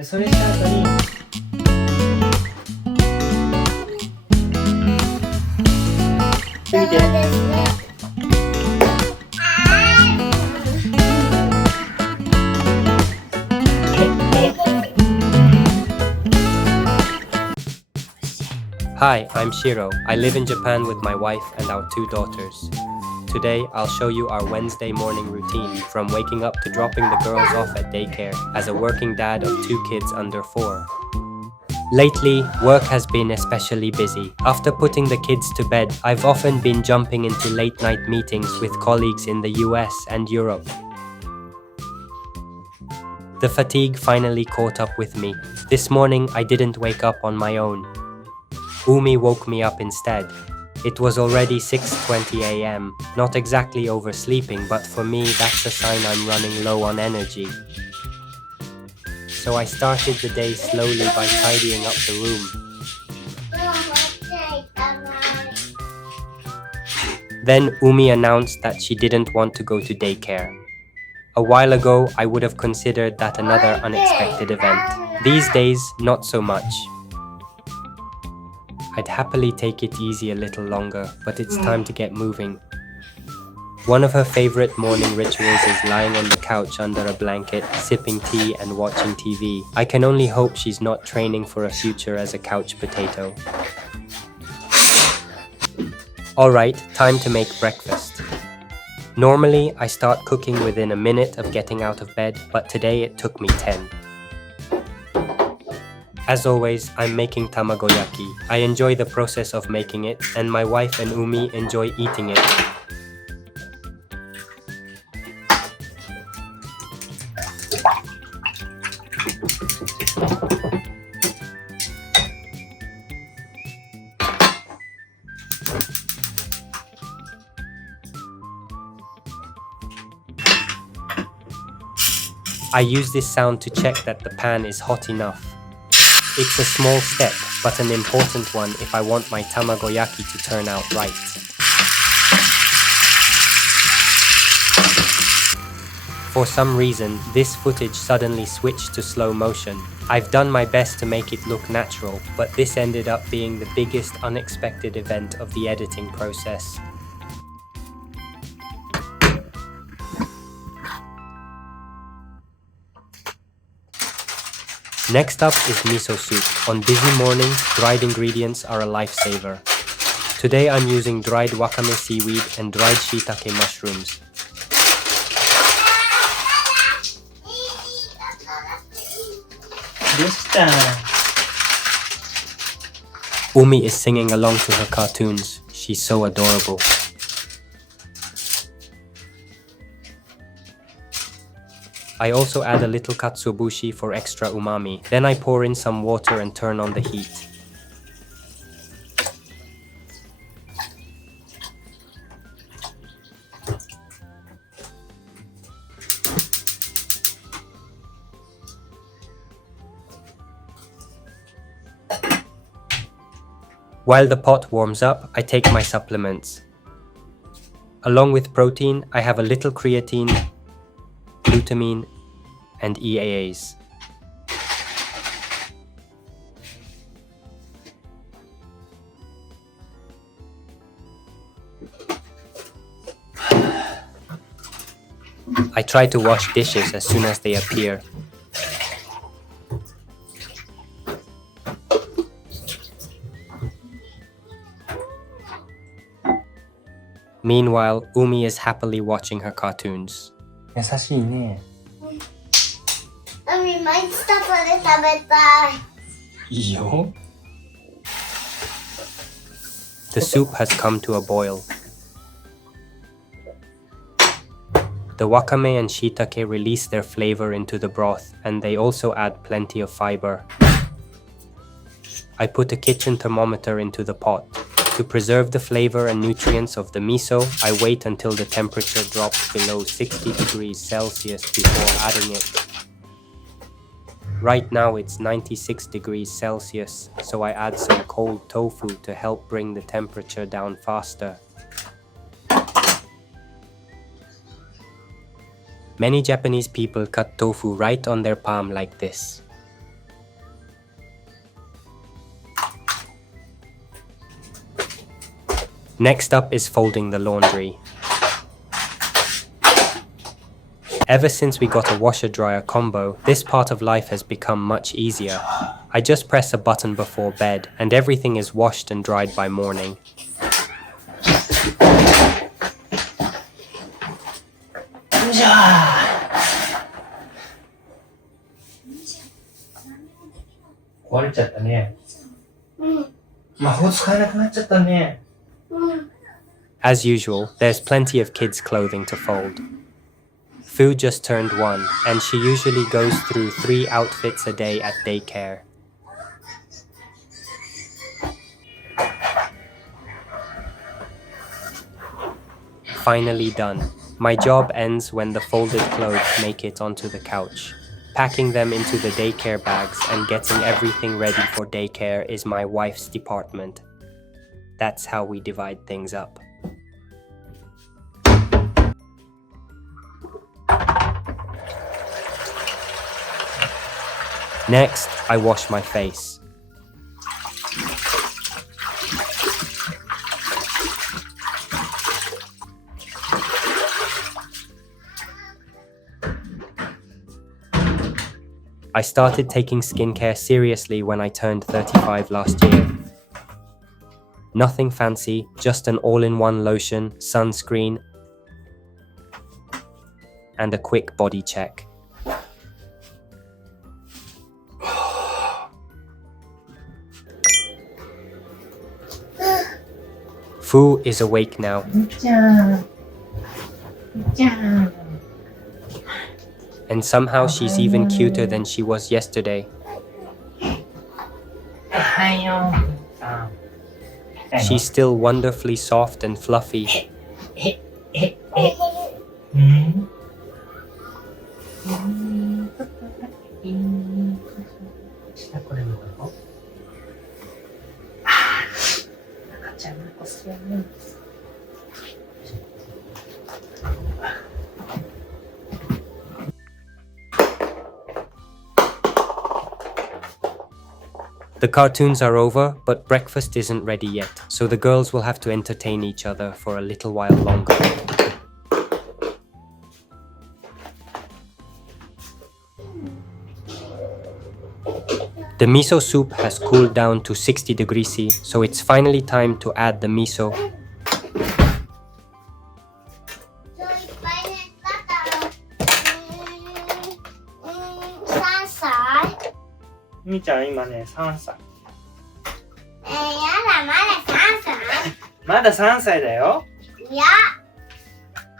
それした後に Hi, I'm Shiro. I live in Japan with my wife and our 2 daughters. Today, I'll show you our Wednesday morning routine, from waking up to dropping the girls off at daycare as a working dad of 2 kids under 4. Lately, work has been especially busy. After putting the kids to bed, I've often been jumping into late-night meetings with colleagues in the US and Europe. The fatigue finally caught up with me. This morning, I didn't wake up on my own. Umi woke me up instead. It was already 6:20 a.m., not exactly oversleeping, but for me that's a sign I'm running low on energy. So I started the day slowly by tidying up the room. Then Umi announced that she didn't want to go to daycare. A while ago, I would have considered that another unexpected event. These days, not so much. I'd happily take it easy a little longer, but it's time to get moving. One of her favorite morning rituals is lying on the couch under a blanket, sipping tea and watching TV. I can only hope she's not training for a future as a couch potato. Alright, time to make breakfast. Normally, I start cooking within a minute of getting out of bed, but today it took me 10. As always, I'm making Tamagoyaki. I enjoy the process of making it, and my wife and Umi enjoy eating it. I use this sound to check that the pan is hot enough. It's a small step, but an important one if I want my tamagoyaki to turn out right. For some reason, this footage suddenly switched to slow motion. I've done my best to make it look natural, but this ended up being the biggest unexpected event of the editing process. Next up is miso soup. On busy mornings, dried ingredients are a lifesaver. Today I'm using dried wakame seaweed and dried shiitake mushrooms. Umi is singing along to her cartoons. She's so adorable. I also add a little katsuobushi for extra umami. Then I pour in some water and turn on the heat. While the pot warms up, I take my supplements. Along with protein, I have a little creatine, glutamine, and EAAs. I try to wash dishes as soon as they appear. Meanwhile, Umi is happily watching her cartoons. 優しいね。マミ、毎日タコで食べたい。いいよ。The soup has come to a boil. The wakame and shiitake release their flavor into the broth, and they also add plenty of fiber. I put a kitchen thermometer into the pot. To preserve the flavor and nutrients of the miso, I wait until the temperature drops below 60 degrees Celsius before adding it. Right now it's 96 degrees Celsius, so I add some cold tofu to help bring the temperature down faster. Many Japanese people cut tofu right on their palm like this. Next up is folding the laundry. Ever since we got a washer-dryer combo, this part of life has become much easier. I just press a button before bed, and everything is washed and dried by morning. As usual, there's plenty of kids' clothing to fold. Fu just turned 1, and she usually goes through 3 outfits a day at daycare. Finally done. My job ends when the folded clothes make it onto the couch. Packing them into the daycare bags and getting everything ready for daycare is my wife's department. That's how we divide things up. Next, I wash my face. I started taking skincare seriously when I turned 35 last year. Nothing fancy, just an all-in-one lotion, sunscreen, and a quick body check. Fu is awake now. And somehow she's even cuter than she was yesterday. She's still wonderfully soft and fluffy. The cartoons are over, but breakfast isn't ready yet, so the girls will have to entertain each other for a little while longer. The miso soup has cooled down to 60 degrees C, so it's finally time to add the miso. Miちゃん今ね、3歳。やだ、まだ3歳。まだ3歳だよ。いや。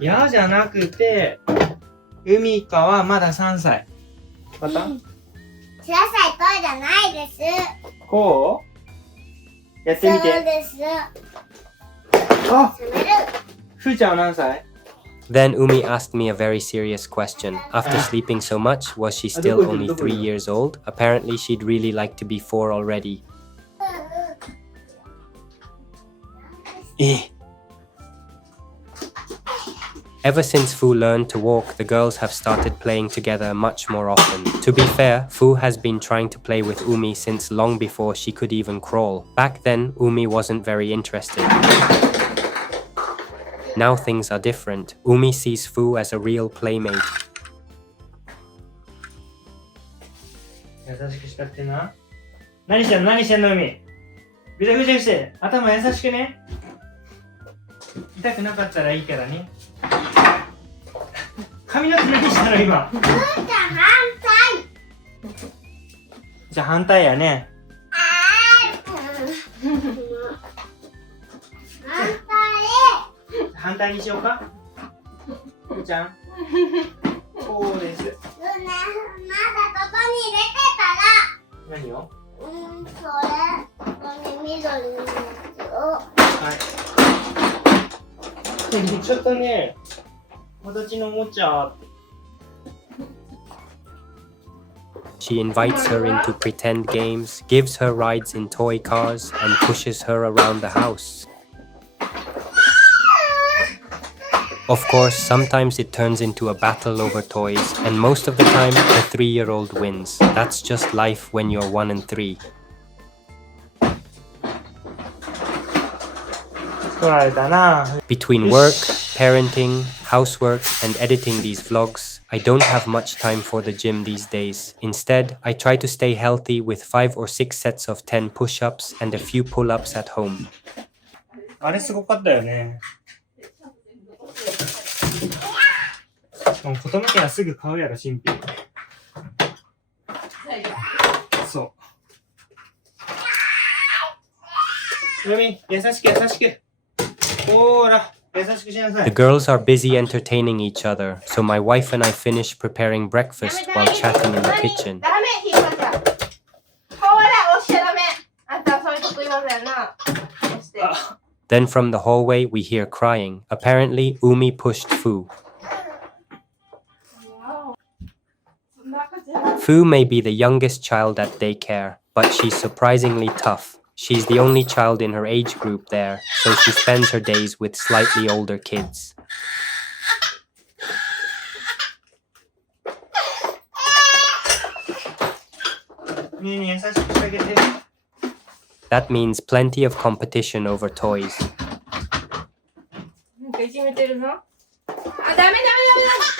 いやじゃなくて、海かはまだ3歳。また？ 3歳とじゃないです。こう？やってみて。そうです。あ、冷める。ふーちゃんは何歳？ Then Umi asked me a very serious question. After sleeping so much, was she still only 3 years old? Apparently she'd really like to be 4 already. Ever since Fu learned to walk, the girls have started playing together much more often. To be fair, Fu has been trying to play with Umi since long before she could even crawl. Back then, Umi wasn't very interested. Now things are different. Umi sees Fu as a real playmate. 優しく叱ってな。何してんの海。ぐちゃぐちゃして。頭優しくね。痛くなかったらいいからね。髪の毛何したの今。ふーちゃん反対。じゃあ反対やね。反対にしようか。ふーちゃん。こうです。まだここに入れてたら。何を？それ。ここに緑のやつを。はい。ちょっとね、私のおもちゃ。She invites her into pretend games, gives her rides in toy cars, and pushes her around the house. Of course, sometimes it turns into a battle over toys, and most of the time, the 3-year-old wins. That's just life when you're 1 and 3. 取られたな。 Between work, parenting, housework, and editing these vlogs, I don't have much time for the gym these days. Instead, I try to stay healthy with 5 or 6 sets of 10 push-ups and a few pull-ups at home. あれすごかったよね。もう子供家はすぐ買うやろ、新品。そう。海、優しく優しく。ほーら、優しくしなさ The い。 girls are busy entertaining each other, so my wife and I finish preparing breakfast while chatting in the kitchen. ダメ、ひろちゃん。ほら、押しちゃダメ。あんたはそういうとこ今だよな。押して。Then from the hallway, we hear crying. Apparently, Umi pushed Fu. Fu may be the youngest child at daycare, but she's surprisingly tough. She's the only child in her age group there, so she spends her days with slightly older kids. That means plenty of competition over toys. なんかいじめてるの？あ、ダメダメダメダメ。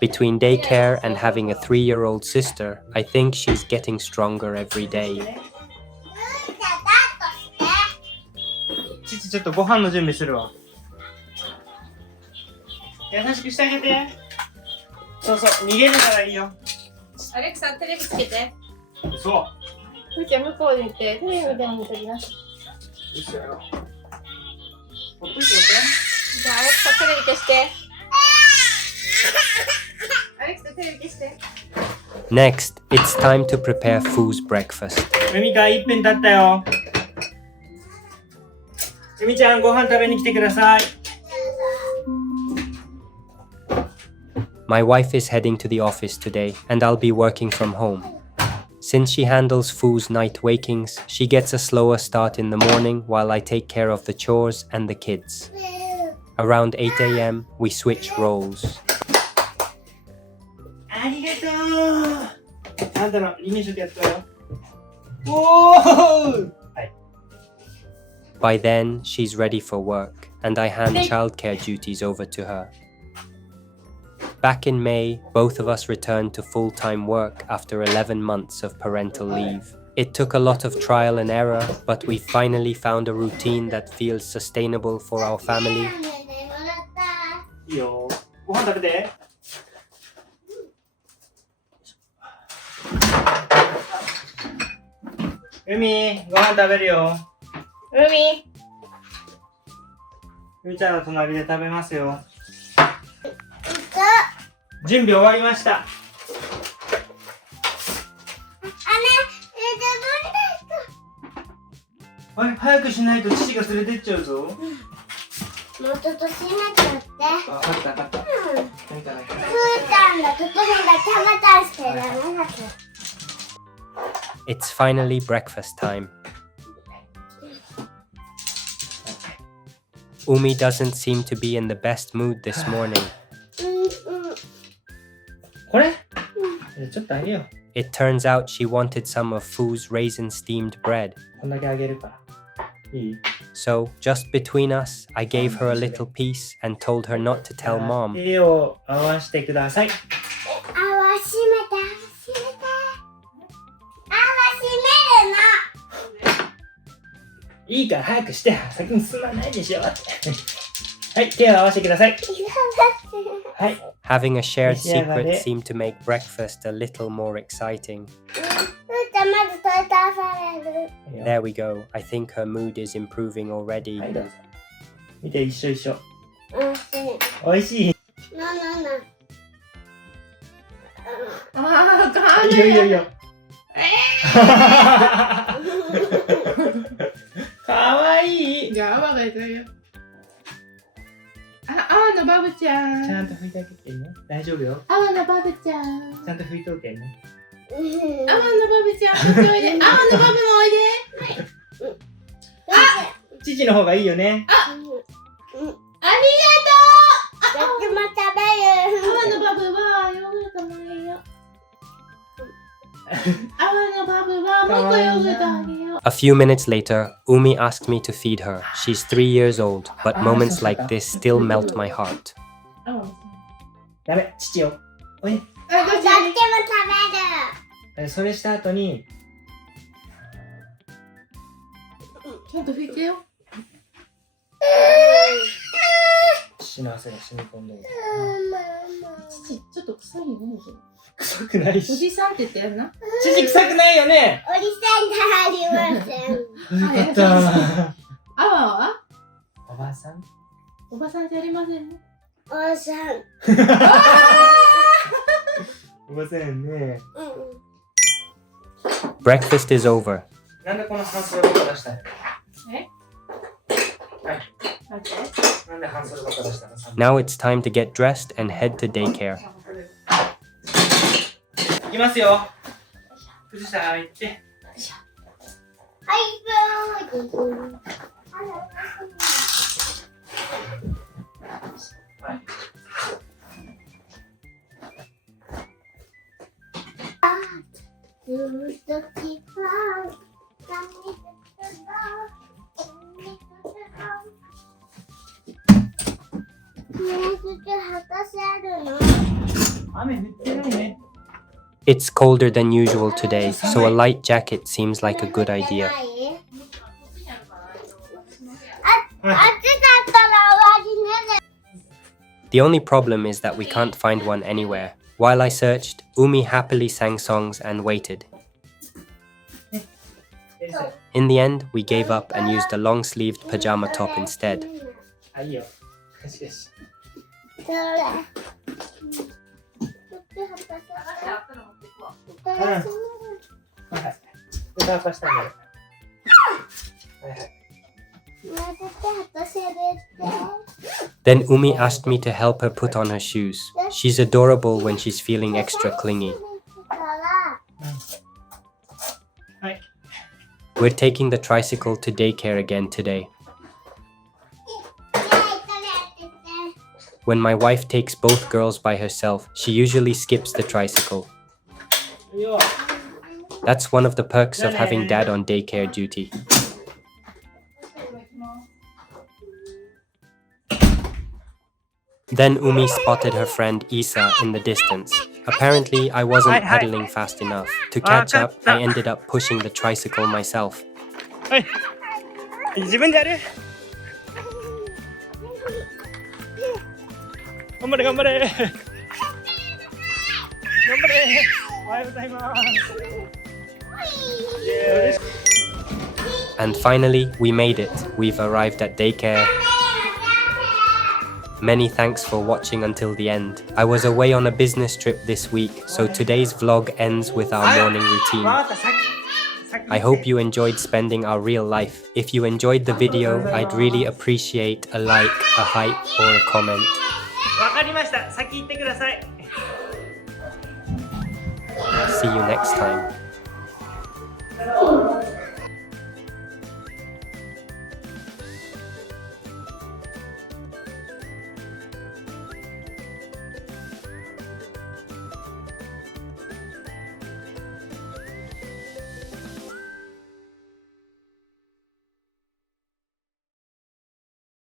Between daycare and having a 3-year-old sister, I think she's getting stronger every day. 父ちょっとご飯の準備するわ。優しくしてあげて。そうそう、逃げるならいいよ。アレクサ、テレビつけて。そふーちゃん向こうに行って、テレビみたいに見てるな。じう。嘘やろ。ほっといておけ。ゃあ、アレクサ、テレビ消して。アレクサ、テレビ消して。Next, it's time to prepare Fu's breakfast. 海から1分経ったよ。海ちゃん、ご飯食べに来てください。My wife is heading to the office today, and I'll be working from home. Since she handles Fu's night wakings, she gets a slower start in the morning while I take care of the chores and the kids. Around 8 a.m., we switch roles. ありがとう。あんたの離乳食やったよ。おー！はい。 By then, she's ready for work, and I hand childcare duties over to her. Back in May, both of us returned to full-time work after 11 months of parental leave. It took a lot of trial and error, but we finally found a routine that feels sustainable for our family. いいよ。ご飯食べて。海、ご飯食べるよ。海。海ちゃんの隣で食べますよ。準備終わりました。あれ、早くしないと父が連れてっちゃうぞ。もうちょっとしなきゃって。あ、分かった分かった。ふーちゃんがとてもバタバタしてダメだけど。It's finally breakfast time. Umi doesn't seem to be in the best mood this morning. これ？ちょっとあげよう。 It turns out she wanted some of Fu's raisin steamed bread. こんだけあげるから。いい？ So, just between us, I gave her a little piece and told her not to tell mom. 手を合わせてください。あわしめて、あわしめて。あわしめるの。いいから早くして。先に進まないでしょ。はい、手を合わせてください。はい。 Having a shared secret seemed to make breakfast a little more exciting. ふーちゃんまず取り倒される。 There we go. I think her mood is improving already. はい、どうぞ。見て、一緒一緒。おいしい。おいしい。あー、ダメ。いいよいいよいいよ。かわいい。じゃあ、泡が出るよ。あ、泡のバブちゃん。ちゃんと拭いてあげてね。大丈夫よ。泡のバブちゃん。ちゃんと拭いとけね。泡のバブちゃん、こっちおいで。泡のバブもおいで。父の方がいいよね。ありがとう。どっちも食べる。泡のバブはヨーグルトもいいよ。あ、もっとヨーグルトあげよう。 A few minutes later, Umi asked me to feed her. She's 3 years old, but moments like this still melt my heart. ダメ、父よ。おい。あ、どっちどっちも食べる。それした後に、ちゃんと拭いてよ。父の汗が染み込んでる。父、ちょっと臭いよね。臭くないおし。じさんって言ってやるな。父臭くないよね。おじさんがありません。よかった。あわはおばあさん。おばさんじゃありませんね。おばさん。おばさんね。Breakfast is over. なんでこの半袖ばっか出したの？え？はい。待って。なんで半袖ばっか出したの？ Now it's time to get dressed and head to daycare. いきますよ。靴下履いて。はい、ブー。雨降ってないね。 It's colder than usual today, so a light jacket seems like a good idea. あっちだったら終わりね。 The only problem is that we can't find one anywhere. While I searched, Umi happily sang songs and waited. In the end, we gave up and used a long-sleeved pajama top instead. あ、いいよ。よしよし。それ。はい。乾かしたんだよ。はいはい。 Then Umi asked me to help her put on her shoes. She's adorable when she's feeling extra clingy. はい。 We're taking the tricycle to daycare again today. When my wife takes both girls by herself, she usually skips the tricycle. いいよ。 That's one of the perks of having dad on daycare duty. Then Umi spotted her friend Isa in the distance. Apparently, I wasn't pedaling fast enough. To catch up, I ended up pushing the tricycle myself. はい。自分でやる。頑張れ頑張れ。頑張れ。おはようございます。 And finally, we made it. We've arrived at daycare. Many thanks for watching until the end. I was away on a business trip this week, so today's vlog ends with our morning routine. I hope you enjoyed spending our real life. If you enjoyed the video, I'd really appreciate a like, a hype, or a comment. わかりました。先行ってください。 See you next time.